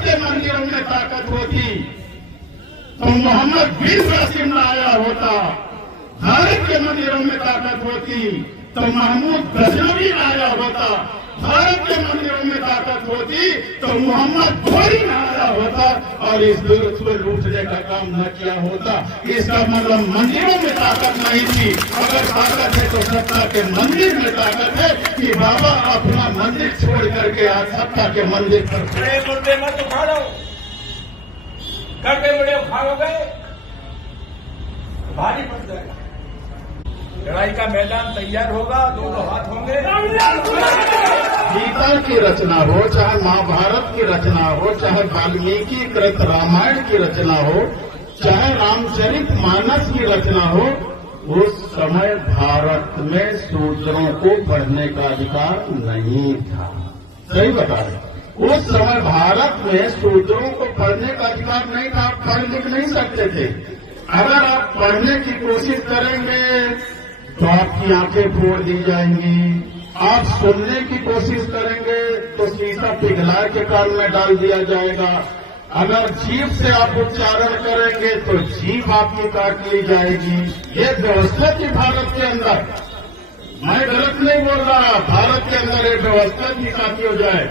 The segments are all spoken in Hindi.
के मंदिरों में ताकत होती तो मोहम्मद बिन कासिम न आया होता। भारत के मंदिरों में ताकत होती तो महमूद गजनवी न आया होता। भारत के मंदिरों में ताकत होती तो मोहम्मद घोरी न आया होता और इस दुर्ग को लूटने का काम न किया होता। इसका मतलब मंदिरों में ताकत नहीं थी। अगर ताकत है तो सत्ता के मंदिर में ताकत है कि बाबा अपना मंदिर छोड़ करके आज सत्ता के मंदिर पर बड़े मुर्दे मत उखाड़ो, करते बड़े उखाड़ोगे भारी पड़ जाएगा। लड़ाई का मैदान तैयार होगा, दोनों हाथ होंगे। गीता की रचना हो, चाहे महाभारत की रचना हो, चाहे वाल्मीकि कृत रामायण की रचना हो, चाहे रामचरित मानस की रचना हो, उस समय भारत में शूद्रों को पढ़ने का अधिकार नहीं था। सही बता रहे। उस समय भारत में शूद्रों को पढ़ने का अधिकार नहीं था। आप पढ़ लिख नहीं सकते थे। अगर आप पढ़ने की कोशिश करेंगे तो आपकी आंखें फोड़ दी जाएंगी। आप सुनने की कोशिश करेंगे तो शीशा पिघला के कान में डाल दिया जाएगा। अगर जीभ से आप उच्चारण करेंगे तो जीभ आपकी काट ली जाएगी। ये व्यवस्था थी भारत के अंदर। मैं गलत नहीं बोल रहा। भारत के अंदर ये व्यवस्था थी ताकि हो जाए।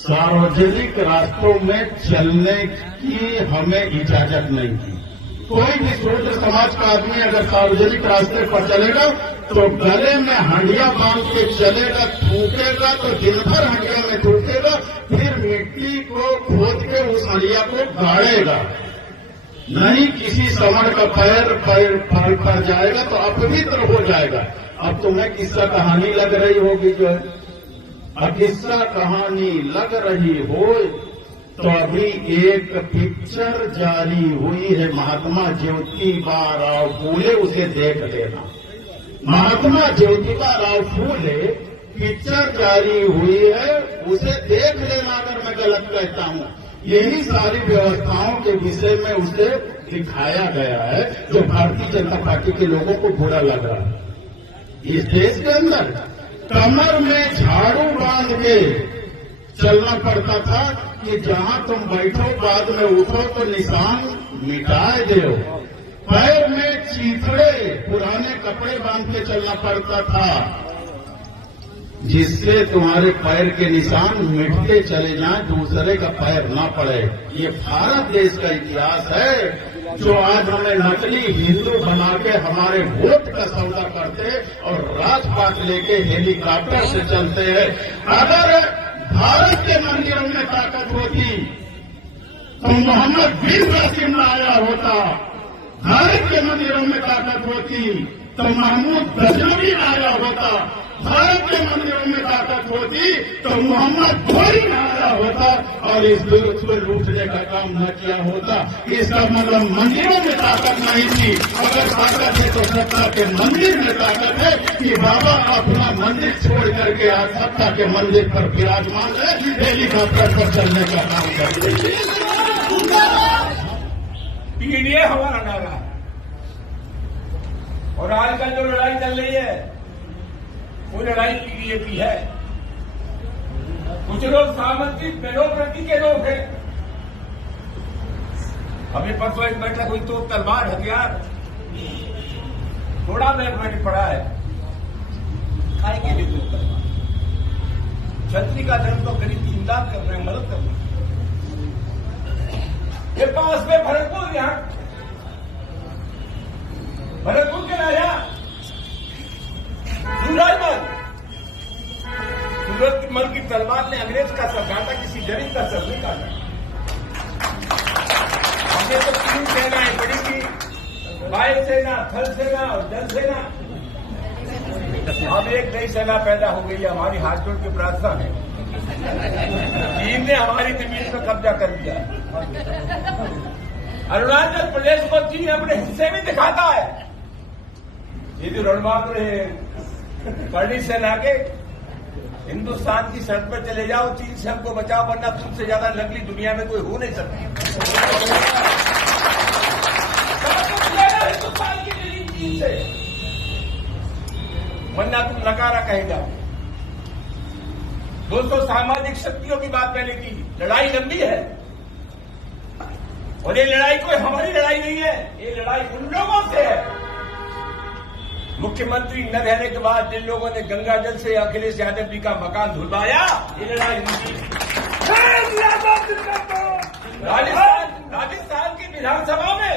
सार्वजनिक रास्तों में चलने की हमें इजाजत नहीं थी। कोई भी शूद्र समाज का आदमी अगर सार्वजनिक रास्ते पर चलेगा तो गले में हंडिया बांध के चलेगा, थूकेगा तो दिन भर हंडिया में थूकेगा, फिर मिट्टी को खोद के उस हंडिया को गाड़ेगा। नहीं किसी समण का पैर पर जाएगा तो अपवित्र हो जाएगा। अब तुम्हें किस्सा कहानी लग रही होगी जो है। अब किस्सा कहानी लग रही हो तो अभी एक पिक्चर जारी हुई है महात्मा ज्योतिबा राव फूले, उसे देख लेना। महात्मा ज्योतिबा राव फूले पिक्चर जारी हुई है, उसे देख लेना अगर मैं गलत कहता हूं। यही सारी व्यवस्थाओं के विषय में उसे दिखाया गया है जो भारतीय जनता पार्टी के लोगों को बुरा लग रहा है। इस देश के अंदर कमर में झाड़ू बांध के चलना पड़ता था कि जहां तुम बैठो बाद में उठो तो निशान मिटाए दो। पैर में चीथड़े पुराने कपड़े बांध के चलना पड़ता था जिससे तुम्हारे पैर के निशान मिटते चले जाएं, दूसरे का पैर ना पड़े। ये भारत देश का इतिहास है जो आज हमें नकली हिंदू बना के हमारे वोट का सौदा करते और राजपाट लेके हेलीकॉप्टर से चलते हैं। अगर भारत के मंदिरों में ताकत होती तो मोहम्मद बिन कासिम न आया होता। भारत के मंदिरों में ताकत होती तो महमूद गजनवी न आया होता। भारत के मंदिरों में ताकत होती तो मोहम्मद घोरी न आया होता और इस दुर्ग को लूटने का काम न किया होता। इसका मतलब मंदिरों में ताकत नहीं थी। अगर ताकत है तो सत्ता के मंदिर में ताकत है कि बाबा अपना मंदिर छोड़ करके आज सत्ता के मंदिर पर विराजमान है, हेलीकॉप्टर पर चलने का काम करते हैं। पीडीए हमारा नारा है। और आजकल जो लड़ाई चल रही है वो लड़ाई पीडीए की है। कुछ लोग सामाजिक डेमोक्रेसी के लोग हैं। अभी परसों एक बैठक हुई तो तलवार हथियार थोड़ा मैथ पड़ा है खाए के लिए तो तलवार। छतरी का धर्म तो गरीब की इमदाद कर रहे हैं, मदद कर रहे हैं। ये पास में भरतपुर, यहां भरतपुर के राजा सूरजमल की तलवार ने अंग्रेज का सर काटा, किसी गरीब का सर नहीं काटा। हमने तो 3 सेनाएं बड़ी थी, वायु सेना, थल सेना और जल सेना। अब एक नई सेना पैदा हो गई है। हमारी हाथ जोड़ की प्रार्थना है। चीन ने हमारी जमीन पर कब्जा कर लिया। अरुणाचल प्रदेश को चीन अपने हिस्से में दिखाता है। ये जो रणबांकुर करनी सेना के हिंदुस्तान की शर्त पर चले जाओ, चीन से हमको बचाओ, वरना तुमसे ज्यादा नकली दुनिया में कोई हो नहीं सकता। हिंदुस्तान की जमीन चीन से, वरना तुम नकारा कहे जाओ। 200 सामाजिक शक्तियों की बात मैंने की। लड़ाई लंबी है और ये लड़ाई कोई हमारी लड़ाई नहीं है, ये लड़ाई उन लोगों से है। मुख्यमंत्री न रहने के बाद जिन लोगों ने गंगा जल से अखिलेश यादव जी का मकान धुलवाया, ये लड़ाई उनकी। राजस्थान की विधानसभा में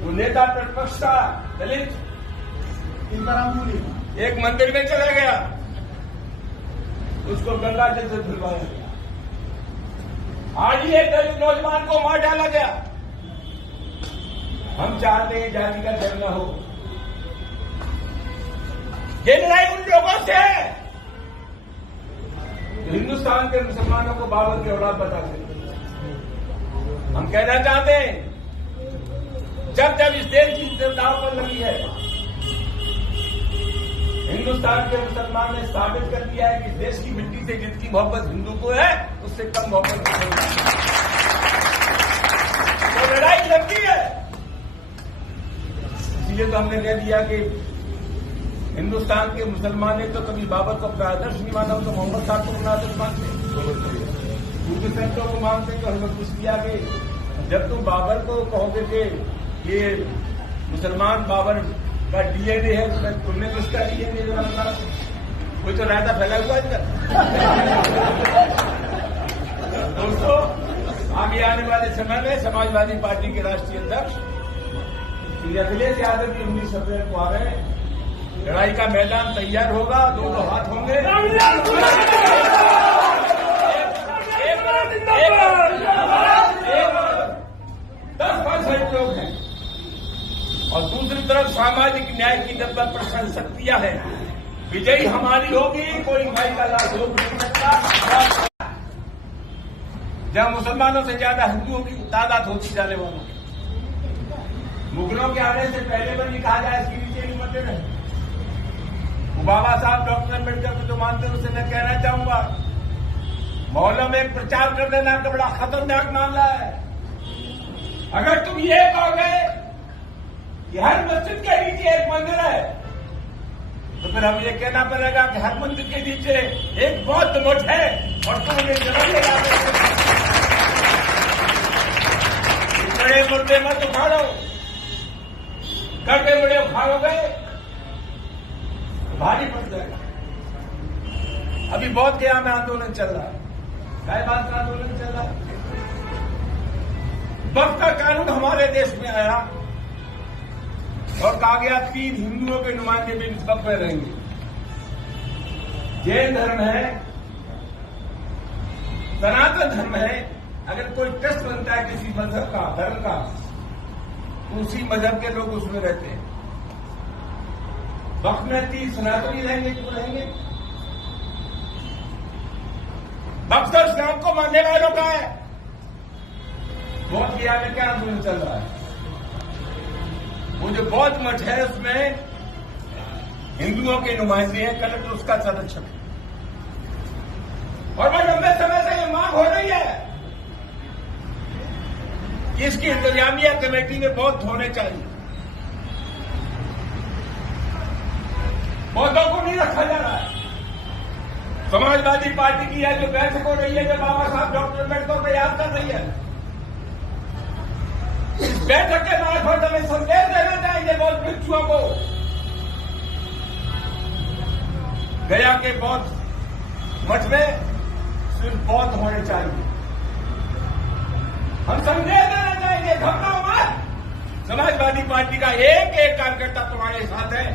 वो नेता प्रतिपक्ष का दलित एक मंदिर में चला गया, उसको गंगा जल से धुलवाया गया। आज ही एक दलित नौजवान को मार डाला गया। हम चाहते हैं जाति का जंग न हो। ये लड़ाई उन लोगों से है जो हिंदुस्तान के मुसलमानों को बाबर की औलाद बताते हैं। हम कहना चाहते हैं, जब जब इस देश की दाव पर लगी है, हिंदुस्तान के मुसलमान ने साबित कर दिया है कि देश की मिट्टी से जितनी मोहब्बत हिंदू को है, उससे कम मोहब्बत तो लड़ाई लंबी है। इसलिए तो हमने कह दिया कि हिंदुस्तान के मुसलमान ने तो कभी बाबर को अपना आदर्श नहीं माना, तो मोहम्मद साहब को अपना आदर्श मानते, दूसरे संतों को मानते। तो हमने कुछ किया कि जब तुम बाबर को कहोगे कि ये मुसलमान बाबर का डीएनए है, तो तुमने किसका डीएनए बना? कोई तो रायता फैला हुआ है। दोस्तों, आगे आने वाले समय में समाजवादी पार्टी के राष्ट्रीय अध्यक्ष श्री अखिलेश यादव जी 19 अप्रैल को आ रहे हैं। लड़ाई का मैदान तैयार होगा, दोनों हाथ होंगे। 10% लोग हैं और दूसरी तरफ सामाजिक न्याय की 90% शक्तियां हैं। विजयी हमारी होगी, कोई भाई का लाश हो नहीं सकता। जहां मुसलमानों से ज्यादा हिंदुओं की तादाद होती जाने वालों की, मुगलों के आने से पहले पर नहीं कहा जाए इसके नीचे नहीं मरते रहे। बाबा साहब डॉक्टर अम्बेडकर को जो मानते हैं उसे मैं कहना चाहूंगा, मोहल्लों में प्रचार कर देना का बड़ा खतरनाक मामला है। अगर तुम ये कहोगे कि हर मस्जिद के नीचे एक मंदिर है, तो फिर हमें ये कहना पड़ेगा कि हर मंदिर के नीचे एक बौद्ध मठ है और तुम उन्हें जन्म ले जाते बड़े मुर्दे मत उखाड़ो, करते बड़े उखाड़ोगे भारी पड़ जाएगा। अभी बौद्ध गया में आंदोलन चल रहा है, काय बात का आंदोलन चल रहा है। वक्त का कानून हमारे देश में आया और कहा गया 3 हिंदुओं के नुमाइंदे भी इस वक्त में रहेंगे। जैन धर्म है, सनातन धर्म है। अगर कोई ट्रस्ट बनता है किसी मजहब का, धर्म का, तो उसी मजहब के लोग उसमें रहते हैं। वक्त में 3 सनातनी रहेंगे, क्यों रहेंगे? वक्त तो इस्लाम को मानने वालों का है। बौद्ध गया में क्या आंदोलन चल रहा है? वो जो बौद्ध मठ है उसमें हिंदुओं के नुमाइंदे हैं, कलेक्टर उसका संरक्षक है। और मैं लंबे समय से ये मांग हो रही है कि इसकी इंतजामिया कमेटी में बौद्ध होने चाहिए। बौद्धों को नहीं रखा जा रहा है। समाजवादी पार्टी की है जो बैठक हो रही है, जो बाबा साहब डॉक्टर अम्बेडकर को याद कर रही है, इस बैठक के मार्फत हमें संदेश देना चाहिए बौद्ध भिक्षुओं को। गया के बौद्ध मठ में सिर्फ बौद्ध होने चाहिए। हम संदेश देना चाहिए, घबराओ मत। समाजवादी पार्टी का एक एक कार्यकर्ता तुम्हारे साथ है।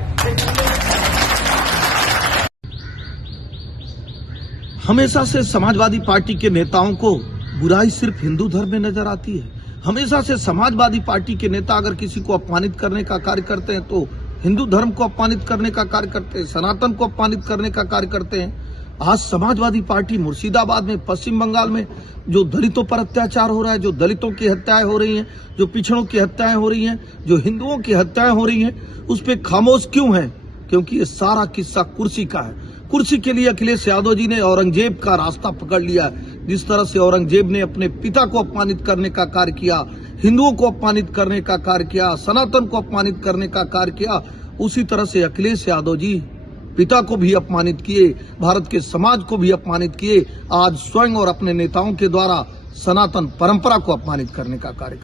हमेशा से समाजवादी पार्टी के नेताओं को बुराई सिर्फ हिंदू धर्म में नजर आती है। हमेशा से समाजवादी पार्टी के नेता अगर किसी को अपमानित करने का कार्य करते हैं तो हिंदू धर्म को अपमानित करने का कार्य करते हैं, सनातन को अपमानित करने का कार्य करते हैं। आज समाजवादी पार्टी मुर्शिदाबाद में, पश्चिम बंगाल में जो दलितों पर अत्याचार हो रहा है, जो दलितों की हत्याएं हो रही हैं, जो पिछड़ों की हत्याएं हो रही हैं, जो हिंदुओं की हत्याएं हो रही हैं, उस पर खामोश क्यों है? क्योंकि ये सारा किस्सा कुर्सी का है। कुर्सी के लिए अखिलेश यादव जी ने औरंगजेब का रास्ता पकड़ लिया। जिस तरह से औरंगजेब ने अपने पिता को अपमानित करने का कार्य किया, हिंदुओं को अपमानित करने का कार्य किया, सनातन को अपमानित करने का कार्य किया, उसी तरह से अखिलेश यादव जी पिता को भी अपमानित किए, भारत के समाज को भी अपमानित किए, आज स्वयं और अपने नेताओं के द्वारा सनातन परंपरा को अपमानित करने का कार्य